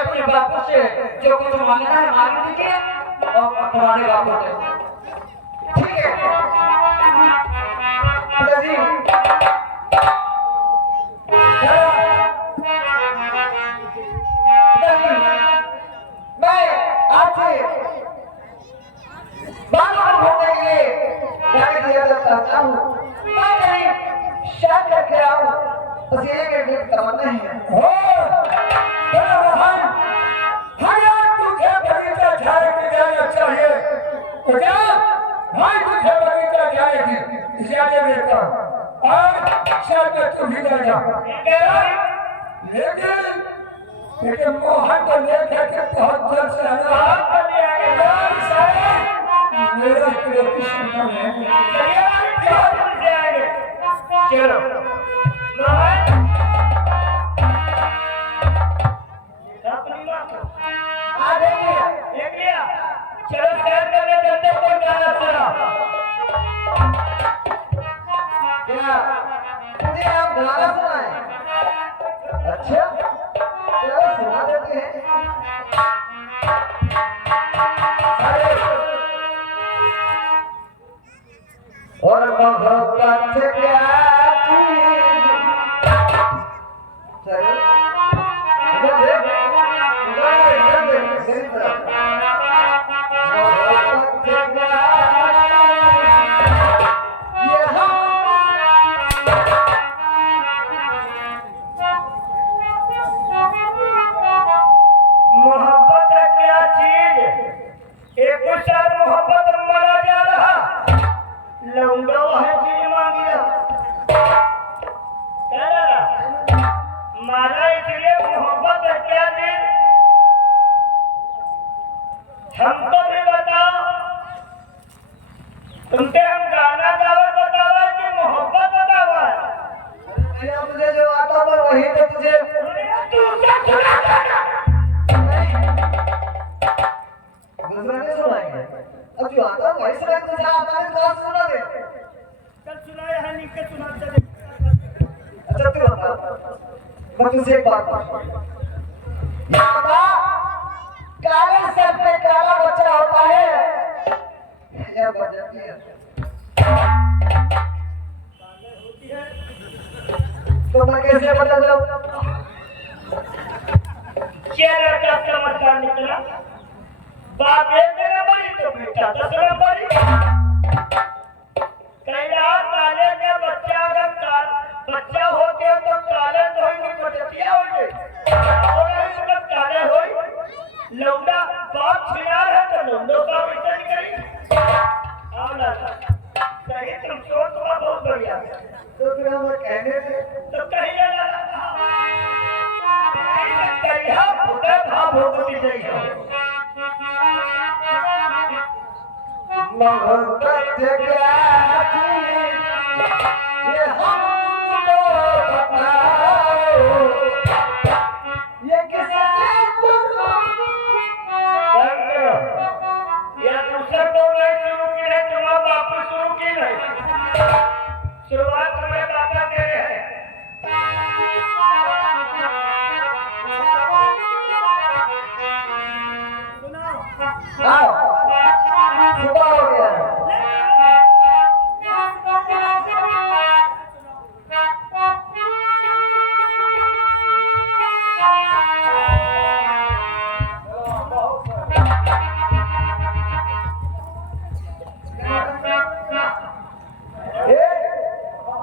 अपने बापू से जो कुछ मांगना है मांग लीजिए और हमारे बापू से ठीक है पिताजी। मैं आपसे बाल घूमने के लिए गाड़ी दिया चाहता हूँ। मैं नहीं शायद करके आऊँ बस ये करने की तमन्ना है। लेकिन मोहन को लेकर के बहुत जल्द से मेरा कृष्ण चलो अच्छा चलो सुना देते हैं। और मोहब्बत क्या चीज चलो हमको भी बताओ तुमसे हम गाना गावा बतावा कि मोहब्बत बतावा? भैया मुझे जो आता था वही तो तुझे तू क्या सुना गाना? दूसरा नहीं सुनाएंगे। अब जो आता वही सुनाएंगे। तुझे आता है तो आप सुना दे। कल सुनाया है लिख के सुनाते थे। अच्छा तू बता मैं तुझे एक बात पूछूं। काले सर पे काला बच्चा होता है यह बजाती है तो मैं कैसे बता दूं? चेहरा का चमत्कार निकला बाप एक नंबर तो बेटा 10 नंबर। कैला काले का बच्चा अगर बच्चा हो गया तो काले तो ही बचतिया हो गए और इसका काले हो लौंडा बाप छियार है तो लौंडो का विचार करी आवला सही तुम सोच तो बहुत बढ़िया तो फिर हम कहने थे तो कहिए कहिया फुटे भाव होती जाइए मोहब्बत क्या चीज ये हमको बताओ ये किसी या दूसरा तो नहीं शुरू की नहीं तुम्हारा बापू शुरू की नहीं शुरुआत में बाबा दे रहे हैं। आओ सुबह हो गया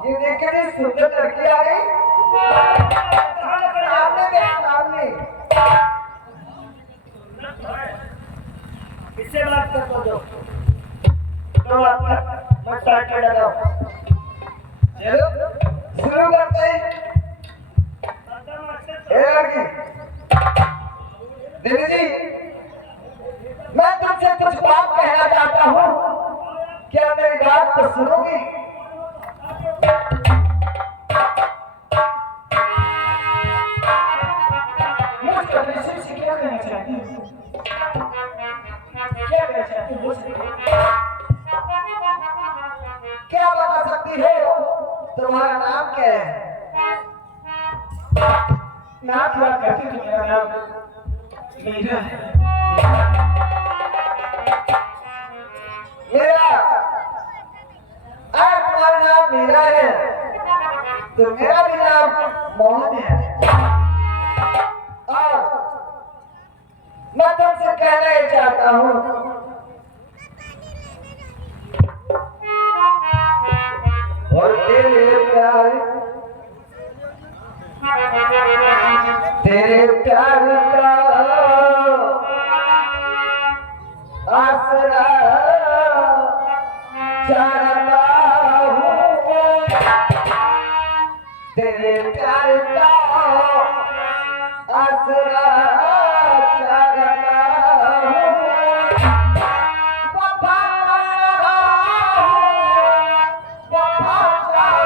ये देखिए सुंदर लड़की आ गई इससे बात कर दो तो आपका मैं स्टार्ट कर देता हूँ। चलो शुरू करते हैं। ए लड़की, दीदी जी, मैं तुमसे कुछ बात कहना चाहता हूँ, क्या मेरी बात को सुनोगी? क्या कहना चाहती हूँ? क्या कहना चाहती हूँ? क्या बता सकती हो? तुम्हारा नाम क्या है? नाम क्या कहती हूँ? मेरा नाम मीरा है। मीरा? अरे तुम्हारा नाम मीरा है तो मेरा भी नाम मोहन है। और मैं तुमसे कहना ही चाहता हूँ, और तेरे प्यार का आसरा चाहता हूँ, तेरे प्यार का आसरा चाहता हूँ, वफा चाहता हूँ, वफा चाहता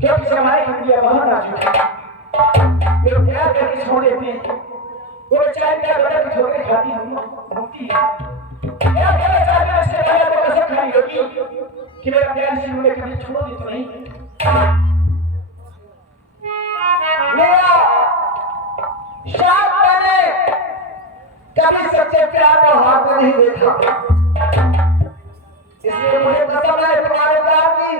क्योंकि हमारे खतरिया बहुत नाजुक है। मेरे प्यार करके छोड़ देते हैं, वो चाय का बड़ा कुछ होकर खाती होती है। मेरा प्यार चाहते हैं इससे पहले तो कसम खाई होगी कि मेरा प्यार से मुझे कभी छोड़ दे तो नहीं। मेरा शायद मैंने कभी सच्चे प्यार का हाथ नहीं देखा, इसलिए मुझे कसम है तुम्हारे प्यार की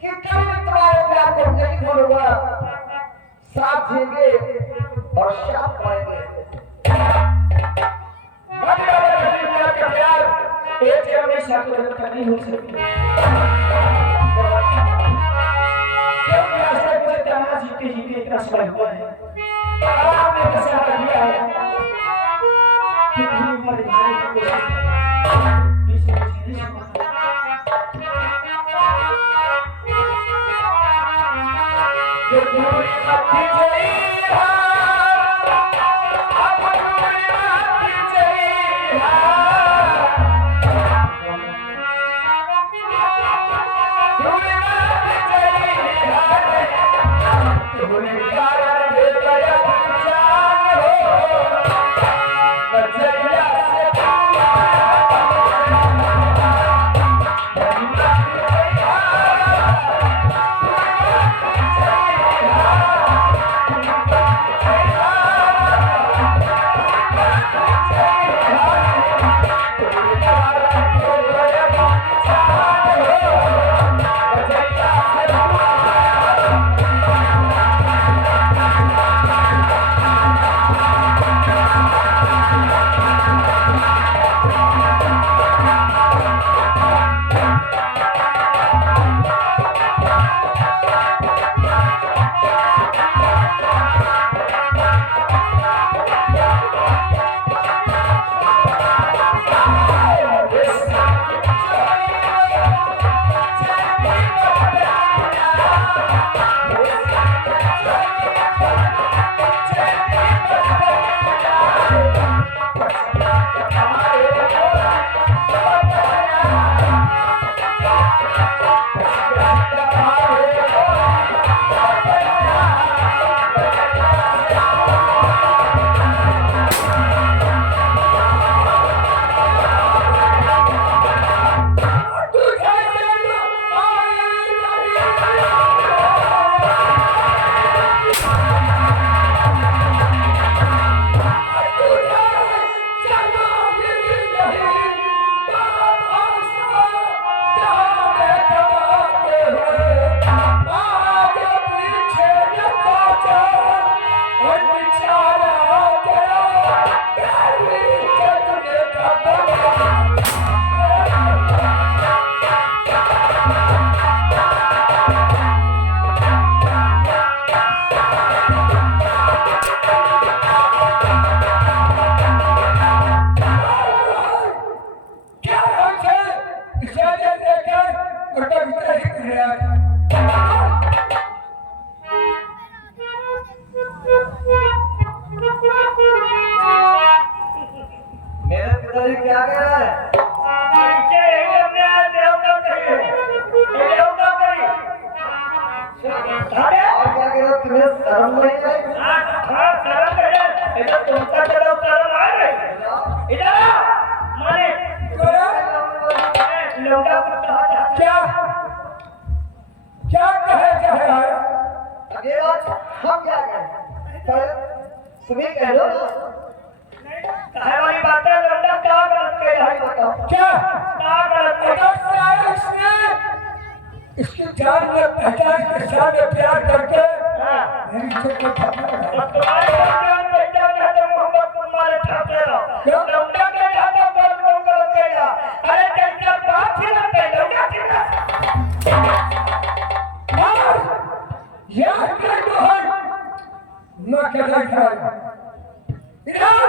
कि कभी तुम्हारे प्यार को नहीं भूलूंगा, साथ जीएंगे और साथ मरेंगे। का प्यार एक जगह में शादी करना नहीं हो सकती, क्योंकि रास्ता मुझे तन्हा जीते जीते इतना समय हुआ है। आपने फैसला कर दिया है कि पूरी उम्र निभाने की कोशिश जो पूरी मट्टी चली तेरी क्या कह रहा है? परिचय यही हमने आज देवता कही देवता कही अरे और क्या कह रहा है? तुम्हें शर्म नहीं आई? हाँ शर्म है इधर तुमका चलो शर्म आ रही इधर मारे लौटा क्या क्या कहे चाहे अगली बात हम क्या कहें? पर तुम्हें कह लो ना। कहे वाली बात है लौटा क्या गलत कही है बताओ क्या क्या गलत कही इसने इसकी जान में पहचान के साथ प्यार करके हाँ मेरी इज्जत को खत्म कर दिया। तुम्हारे जान पहचान कहते मोहम्मद तुम्हारे ठाकुर क्या? लौटा के ठाकुर बोल बोल गलत कहेगा अरे जैसा बात थी ना लौटा थी ना यार कर दो हर मैं कहना चाहूंगा इधर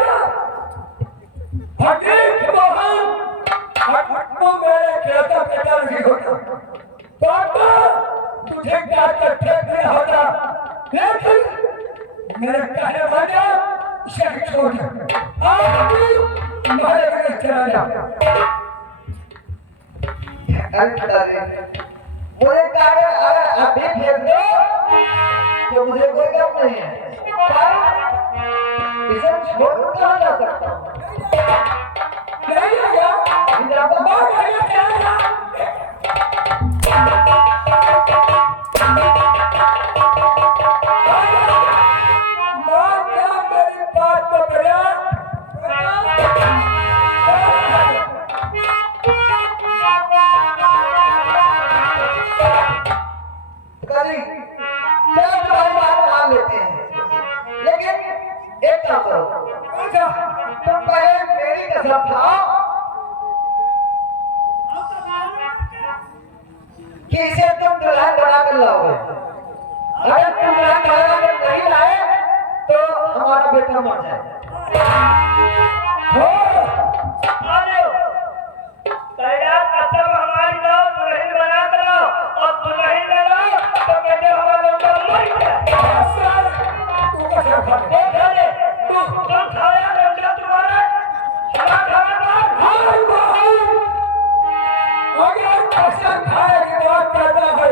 भगीरथ मोहन हटको मेरे कहता कहता नहीं होता पापा तुझे क्या करते नहीं होता लेकिन मेरे कहने वाले इसे छोड़ आप भी तुम्हारे घर चला जा अरे मुझे कहा अगर अभी फेंक दो तो मुझे कोई गम नहीं है। पर इसे छोड़ कहाँ जा सकता हूँ? नहीं आया बाहर आया क्या आया मां क्या मेरी बात को बड़ा कभी चलो तुम्हारी बात मान लेते हैं, लेकिन एक काम करो, तुम पहले मेरी कसम खाओ कि इसे तुम दुल्हन बना कर लाओगे। अगर तुम दुल्हन बना कर नहीं लाए तो हमारा बेटा मर जाए। आजो तैयार कसम हमारी लाओ दुल्हन बना कर लाओ और दुल्हन न लाओ तो कहते हमारा लौटा मर गया तू कैसे खा वो खाले तुम खाया लौटा तुम्हारा हमारा खाना मार हाय भाई अगर कसम खाए की बात करता है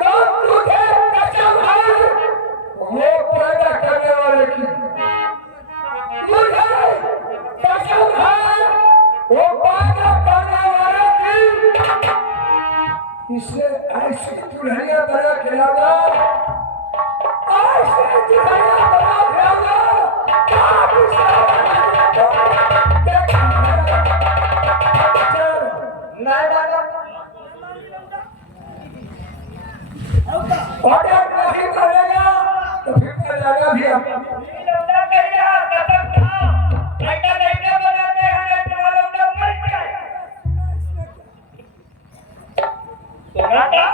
तो तुझे कसम है वो पैदा करने वाले की मुझे कसम है वो पैदा करने वाले की इसे ऐसी दुल्हनिया बना खिलाना ऐसी दुल्हनिया बना खिलाना आप इसे नहीं दादा, ऑर्डर नहीं करेगा तो फिर करेगा भी हम ये लौटा कहिया कसम खाओ लौटा नहीं बनाते हैं तुम्हारा लौटा मर गया सुना था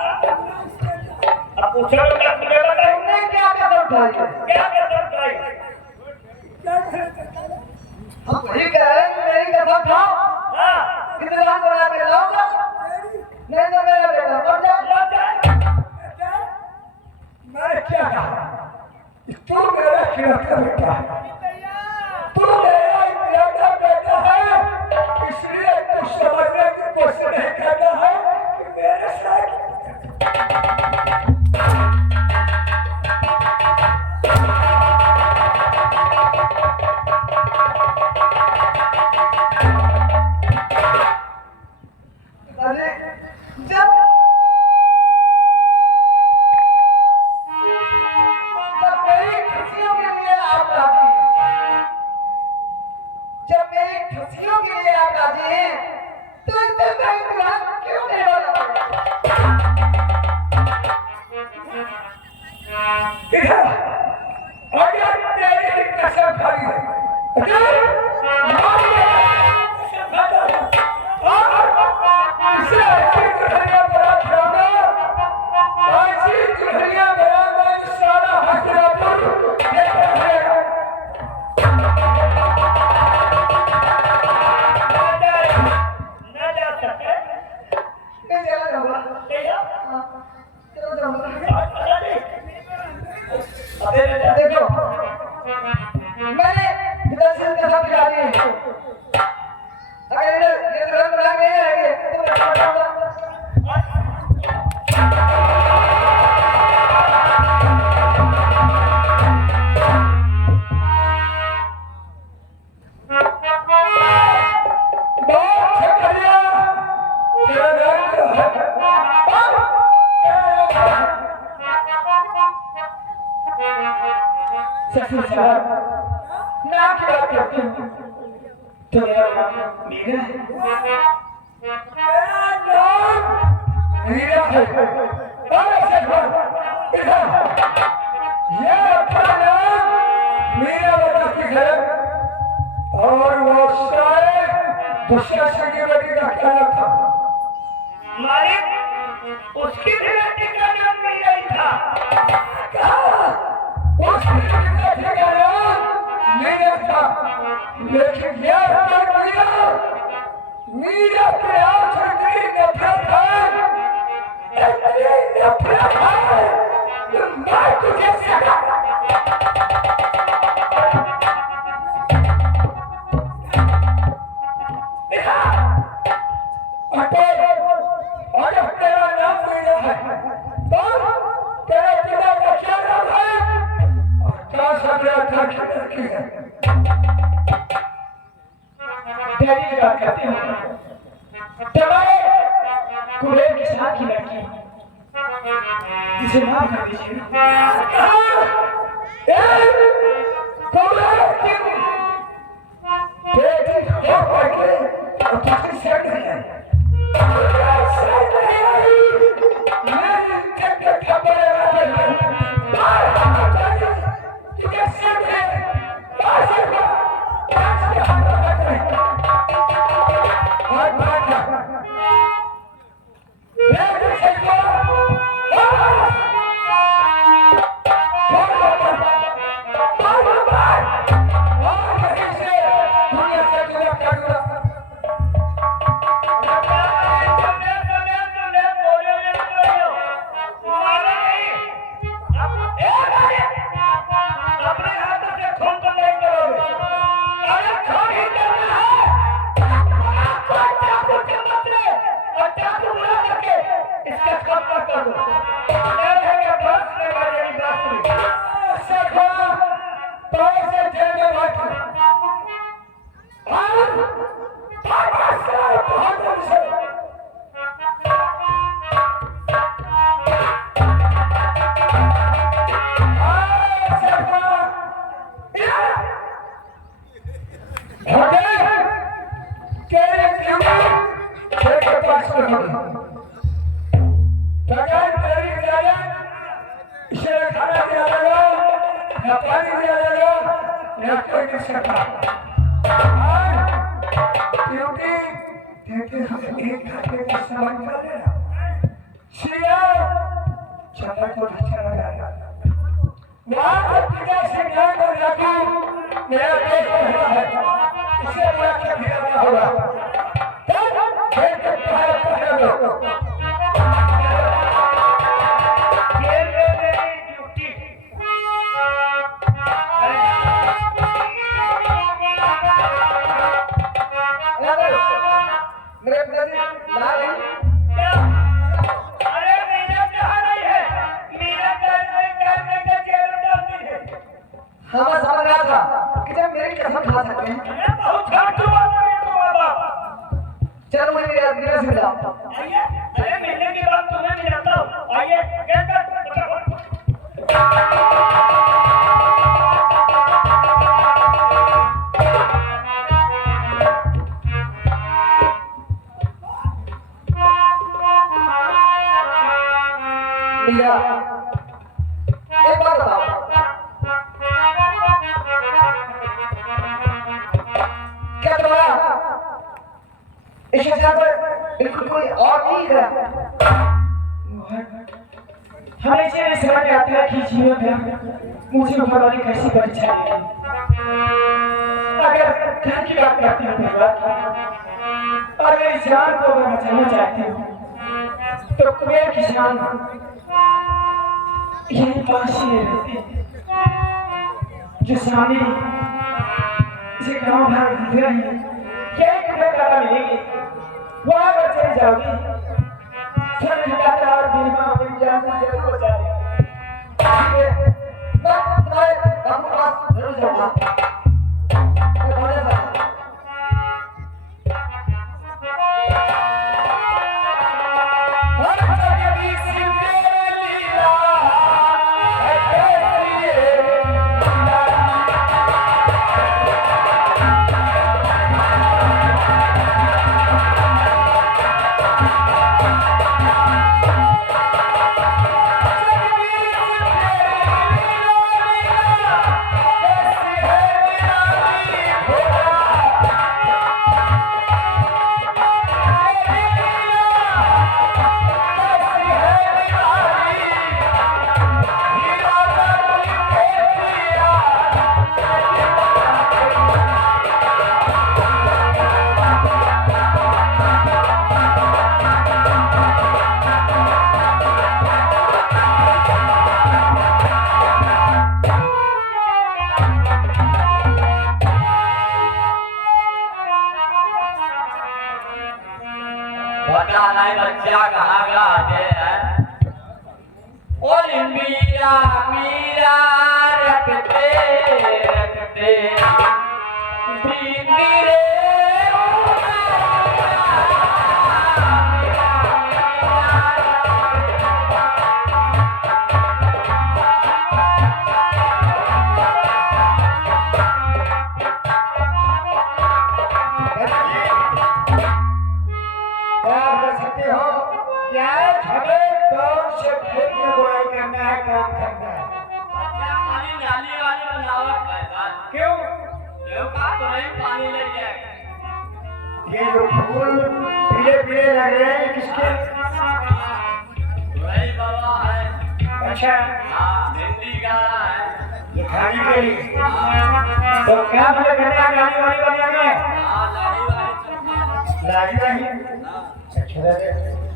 अब पूछो लौटा तुम्हें बताऊं तुमने क्या कदम उठाई है? क्या कसम खाई हम वही कह रहे हैं कि मेरी कसम खाओ हाँ कि दुल्हन बना कर लाओगे, नहीं तो मेरा बेटा मर जाए। मैंने क्या कहा तू मेरा खिलौना बेटा है तू मेरा इकलौता बेटा है इसलिए तू समझने की कोशिश नहीं करता है कि मेरे साथ अरे जब मेरी खुशियों के लिए आप राजी हैं, जब मेरी खुशियों के लिए आप राजी हैं, तो इससे मेरी दुल्हन क्यों नहीं बनाते? इधर अगर तेरी कसम खाई है अगर कसम खाता है और इसे ऐसी दुल्हनिया बना खिलाना ऐसी दुल्हनिया बना मैं सारा हकीकत लेकर आएगा न जा सके मैं चला जाऊंगा। कहिया हाँ, चलो जाऊंगा। अबे देखो, मैंने पिताजी से कसम खिला नाम की बात करती हूँ तो मेरा नाम मीरा है। मेरा नाम मीरा है। अरे इधर ये अपना नाम मीरा बताती है और वो शायद उसका सगी बेटी का ख्याल था। मालिक उसकी भी बेटी का नाम मीरा ही था। उसकी बेटी का नाम मीरा था, लेकिन यह मीरा के आंसू की नफरत है, इतनी नफरत है कि मैं तुझे सिखा अगर तेरा नाम मीरा है तो तेरे पिता का क्या नाम है और क्या सभ्यता की लड़की है। डैडी की बात करते हो तुम्हारे कुबेर के साथ की लड़की इसे माफ कर दीजिए। चलो मुझे मेरा से मिला। आइए, अरे मिलने के बाद तुम्हें मिलाता हूँ। आइए, गेट कर। मीरा, एक बात बताओ, क्या तुम्हारा इस विषय पर बिल्कुल कोई और नहीं करा? हमें ये समझ में आता है कि जीवन में मुझे ऊपर वाली कैसी परीक्षा है। अगर घर की बात करते हैं और मेरी जान को अगर बचाना चाहती हूँ तो कुबेर की जान यही पास ही रहती जो सामने इसे गाँव भर दिख रही है, यही कुबेर का मिलेगी, वहाँ पर चली जाओगी, फिर हटाता और बीमा मिल जाना जरूर हो जाएगा। मैं तुम्हारे बाबू के पास जरूर जाऊंगा। मैं कौन है बाबू? लीला पता नहीं बच्चा कहाँ का आते हैं। ओली मीरा मीरा रखते रखते बीती रे आप कर सकते हो क्या हमें कौन से खेत में बुराई करना है, काम करना है? बच्चा पानी डाली वाली बनावट है बात। क्यों? क्यों का तो नहीं पानी ले जाएगा। ये जो फूल पीले पीले लग रहे हैं, किसके? वही बाबा है। अच्छा, हाँ भिंडी का है। ये खाने के लिए। तो क्या मुझे करना है, गाड़ी वाली बनिया में? हाँ लाही वाली चप्पल। लागी नहीं। हाँ। अच्छा